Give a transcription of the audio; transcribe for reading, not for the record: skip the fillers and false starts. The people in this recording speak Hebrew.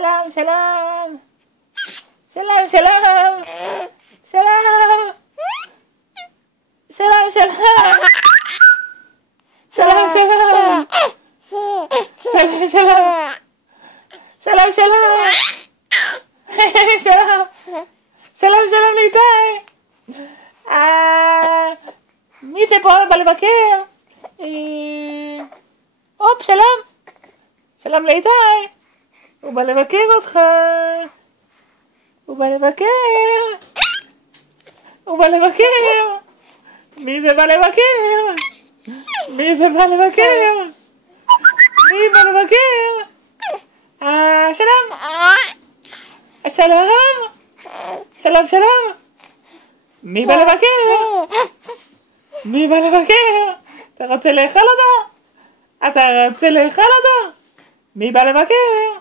שלום, שלום. שלום, שלום. שלום. שלום, שלום. שלום, שלום. שלום, שלום. שלום, שלום. שלום. שלום, שלום לאיתי. מי זה פה בא לבקר? הופ, שלום. שלום לאיתי. הוא בא לבקר אותך. הוא בא לבקר. הוא בא לבקר. מי זה בא לבקר? מי זה בא לבקר? מי בא לבקר? שלום. שלום. שלום, שלום. מי בא לבקר? מי בא לבקר? אתה רוצה לאכול אותו? אתה רוצה לאכול אותו? מי בא לבקר?